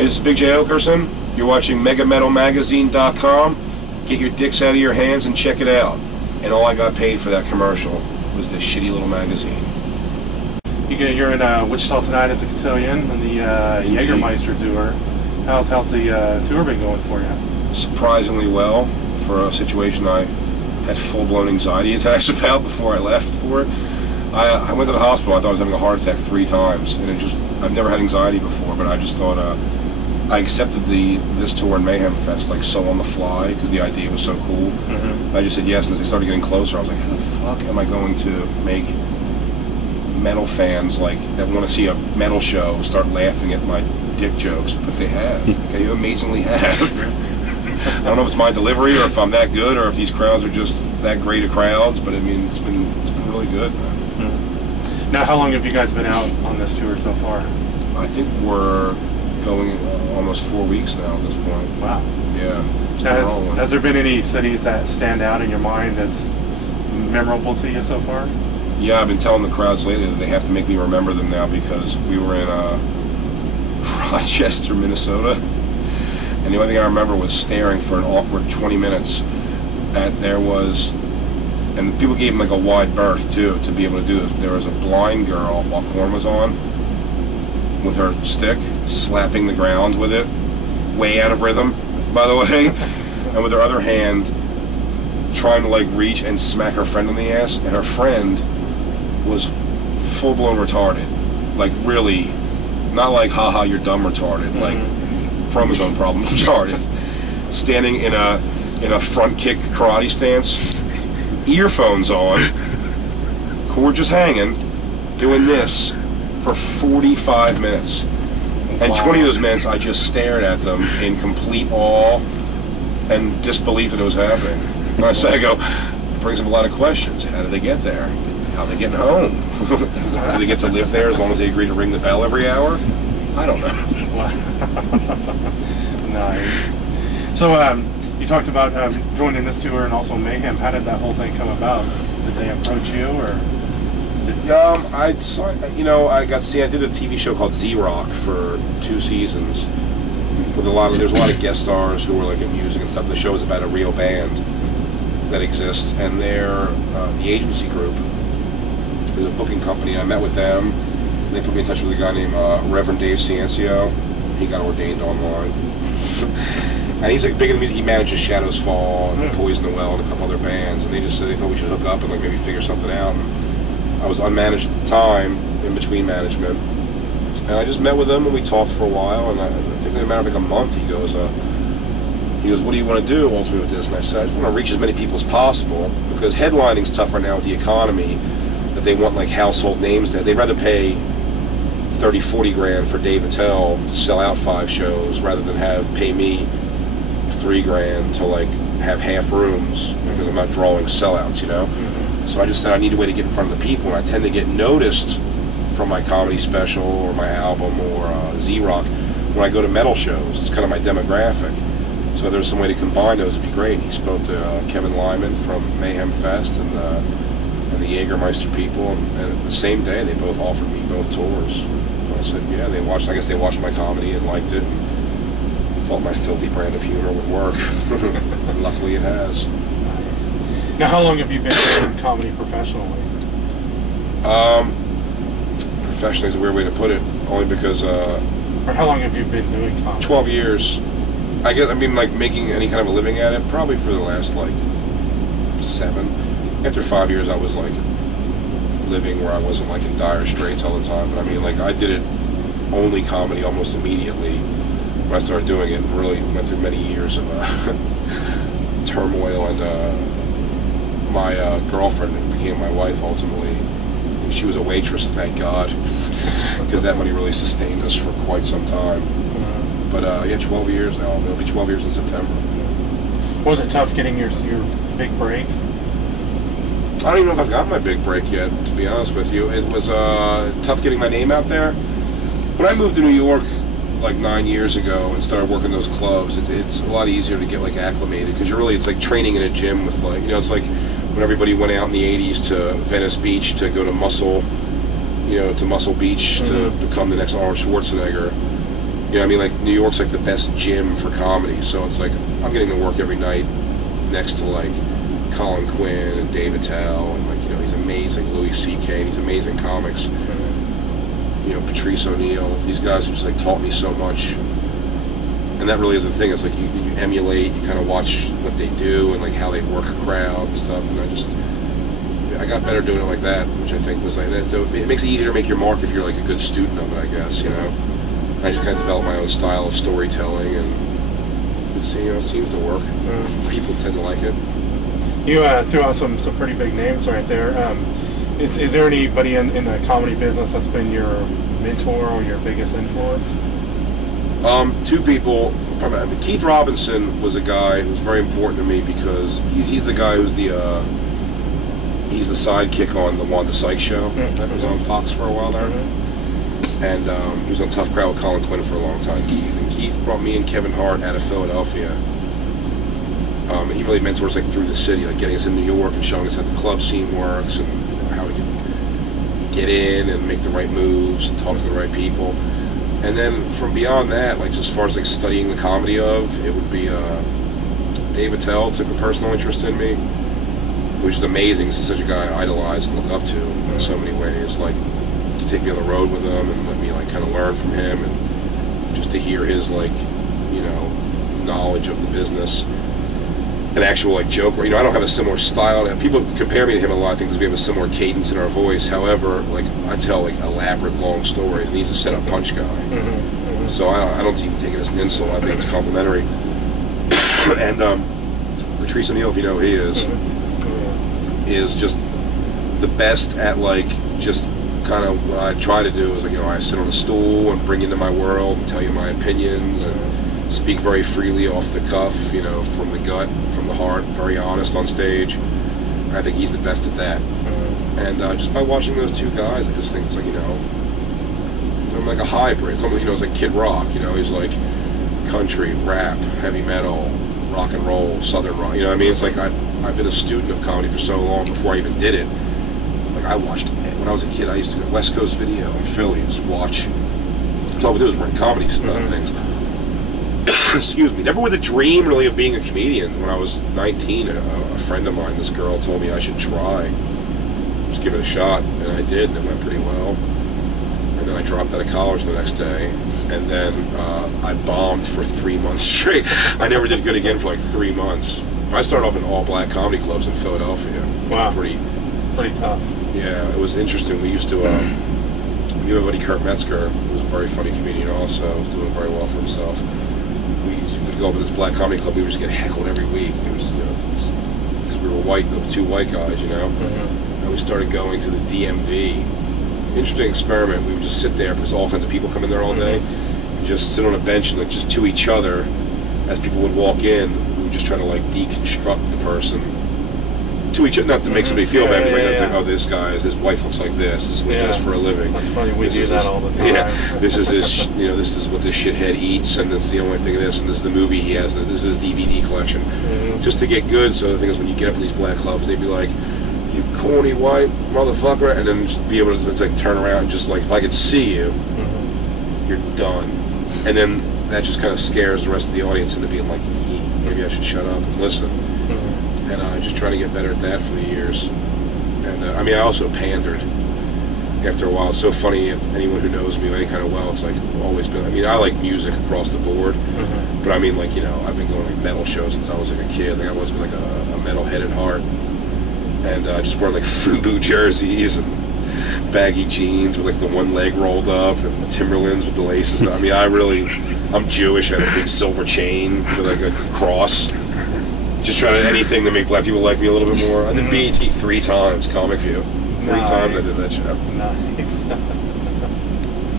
This is Big Jay Oakerson. You're watching MegaMetalMagazine.com. Get your dicks out of your hands and check it out. And all I got paid for that commercial was this shitty little magazine. You're in Wichita tonight at the Cotillion on the Jägermeister tour. How's the tour been going for you? Surprisingly well for a situation I had full-blown anxiety attacks about before I left for it. I went to the hospital. I thought I was having a heart attack 3 times, and I've never had anxiety before, but I just thought I accepted this tour in Mayhem Fest like so on the fly because the idea was so cool. I just said yes, and as they started getting closer, I was like, how the fuck am I going to make metal fans like that want to see a metal show start laughing at my dick jokes? But they have. Okay, you amazingly have. I don't know if it's my delivery or if I'm that good or if these crowds are just that great of crowds, but I mean, it's been really good. Now, how long have you guys been out on this tour so far? I think we're going almost 4 weeks now at this point. Wow. Yeah. Has there been any cities that stand out in your mind as memorable to you so far? Yeah, I've been telling the crowds lately that they have to make me remember them now because we were in Rochester, Minnesota, and the only thing I remember was staring for an awkward 20 minutes and people gave him like a wide berth too to be able to do this. There was a blind girl while Korn was on with her stick slapping the ground with it, way out of rhythm, by the way, and with her other hand trying to like reach and smack her friend in the ass, and her friend was full-blown retarded, like really, not like haha you're dumb retarded, like chromosome problem retarded, standing in a front kick karate stance, earphones on, cord just hanging, doing this for 45 minutes. And 20 of those minutes I just stared at them in complete awe and disbelief that it was happening. And I go, it brings up a lot of questions. How did they get there? How are they getting home? Do they get to live there as long as they agree to ring the bell every hour? I don't know. Nice. So, you talked about joining this tour and also Mayhem. How did that whole thing come about? Did they approach you, or? I did a TV show called Z-Rock for 2 seasons. With there's a lot of guest stars who were like in music and stuff. The show is about a real band that exists, and they're the agency group is a booking company. I met with them. They put me in touch with a guy named Reverend Dave Ciancio. He got ordained online. And he's like big in the music. He manages Shadows Fall and Poison the Well and a couple other bands. And they just said they thought we should hook up and like maybe figure something out. And I was unmanaged at the time, in between management. And I just met with him and we talked for a while. And I think in a matter of like a month, he goes, what do you want to do ultimately with this? And I said, I just want to reach as many people as possible because headlining's tough right now with the economy. That they want like household names. They'd rather pay 30, 40 grand for Dave Attell to sell out 5 shows rather than pay me 3 grand to like have half rooms because I'm not drawing sellouts, you know. So I just said I need a way to get in front of the people, and I tend to get noticed from my comedy special or my album or Z-Rock when I go to metal shows. It's kind of my demographic. So if there's some way to combine those, it'd be great. He spoke to Kevin Lyman from Mayhem Fest and the Jägermeister people, and the same day they both offered me both tours. And I said, yeah, I guess they watched my comedy and liked it. Thought my filthy brand of humor would work. And luckily it has. Nice. Now, how long have you been doing comedy professionally? Professionally is a weird way to put it, only because or how long have you been doing comedy? 12 years. I guess, like making any kind of a living at it, probably for the last like 7. After 5 years I was like living where I wasn't like in dire straits all the time. But I mean, like I did it only comedy almost immediately when I started doing it, and really went through many years of turmoil. And my girlfriend, who became my wife ultimately, she was a waitress, thank God, because that money really sustained us for quite some time. But yeah, 12 years now. It'll be 12 years in September. Was it tough getting your big break? I don't even know if I've got my big break yet, to be honest with you. It was tough getting my name out there. When I moved to New York like 9 years ago and started working those clubs, it's a lot easier to get like acclimated because it's like training in a gym with like, it's like when everybody went out in the 80s to Venice Beach to go to Muscle Beach to become the next Arnold Schwarzenegger. You know what I mean? Like, New York's like the best gym for comedy, so it's like, I'm getting to work every night next to, like, Colin Quinn and Dave Attell, and, like, you know, he's amazing, Louis C.K., and he's amazing comics. You know, Patrice O'Neill, these guys who just, like, taught me so much. And that really is the thing, it's like, you emulate, you kind of watch what they do, and, like, how they work a crowd and stuff, and I got better doing it like that, which I think was like that. So it makes it easier to make your mark if you're, like, a good student of it, I guess, you know. I just kind of developed my own style of storytelling, and it's, you know, it seems to work. People tend to like it. You threw out some pretty big names right there. Is there anybody in the comedy business that's been your mentor or your biggest influence? Two people. Keith Robinson was a guy who was very important to me because he's the guy who's he's the sidekick on the Wanda Sykes show that was on Fox for a while there. And he was on Tough Crowd with Colin Quinn for a long time, Keith. And Keith brought me and Kevin Hart out of Philadelphia. And he really mentored us, like, through the city, like getting us in New York and showing us how the club scene works and how we can get in and make the right moves and talk to the right people. And then from beyond that, like, just as far as, like, studying the comedy of, it would be Dave Attell took a personal interest in me, which is amazing. He's such a guy I idolize and look up to in so many ways. Like, to take me on the road with him and let me, like, kind of learn from him, and just to hear his, like, you know, knowledge of the business. An actual, like, joke, you know, I don't have a similar style. People compare me to him a lot, I think, because we have a similar cadence in our voice. However, like, I tell, like, elaborate, long stories, and he's a set-up punch guy. So I don't even take it as an insult. I think it's complimentary. And Patrice O'Neill, if you know who he is just the best at, like, just kind of what I try to do is, like, you know, I sit on a stool and bring you into my world and tell you my opinions and speak very freely off the cuff, you know, from the gut, from the heart, very honest on stage. I think he's the best at that. And just by watching those two guys, I just think it's like, you know, I'm like a hybrid. It's almost, you know, it's like Kid Rock, you know, he's like country, rap, heavy metal, rock and roll, southern rock, you know what I mean? It's like I've been a student of comedy for so long before I even did it. Like, I watched, when I was a kid, I used to go to West Coast Video in Philly, just watch. That's all we do is rent comedy things. Excuse me. Never with a dream, really, of being a comedian. When I was 19, a friend of mine, this girl, told me I should try. Just give it a shot, and I did, and it went pretty well. And then I dropped out of college the next day, and then I bombed for 3 months straight. I never did good again for like 3 months. I started off in all-black comedy clubs in Philadelphia. Wow. Pretty tough. Yeah, it was interesting. We used to, we had a buddy, Kurt Metzger, who was a very funny comedian also, was doing very well for himself. We would go up to this black comedy club, we would just get heckled every week. It was, you know, because we were white, the two white guys, you know. And we started going to the DMV. Interesting experiment. We would just sit there, because all kinds of people come in there all day, and just sit on a bench and, like, just to each other, as people would walk in, we would just try to, like, deconstruct the person. To each other, not to make somebody feel bad, because it's like, oh, this guy, his wife looks like this is what he does for a living. That's funny, we do that all the time. Yeah, this is his, you know, this is what this shithead eats, and that's the only thing of this, and this is the movie he has, and this is his DVD collection. Just to get good. So the thing is, when you get up in these black clubs, they'd be like, you corny white motherfucker, and then just be able to, it's like, turn around and just, like, if I could see you, you're done. And then that just kind of scares the rest of the audience into being like, maybe I should shut up and listen. And I just try to get better at that for the years. And I mean, I also pandered after a while. It's so funny, if anyone who knows me any kind of well, it's like always been, I mean, I like music across the board, but I mean, like, you know, I've been going to, like, metal shows since I was, like, a kid. Like, I've always been, like, a metal-head at heart. And just wearing, like, FUBU jerseys and baggy jeans with, like, the one leg rolled up, and Timberlands with the laces. I mean, I'm Jewish. I have a big silver chain with, like, a cross. Just trying to anything to make black people like me a little bit more. I did BET 3 times, Comic View. 3 times I did that show. Nice.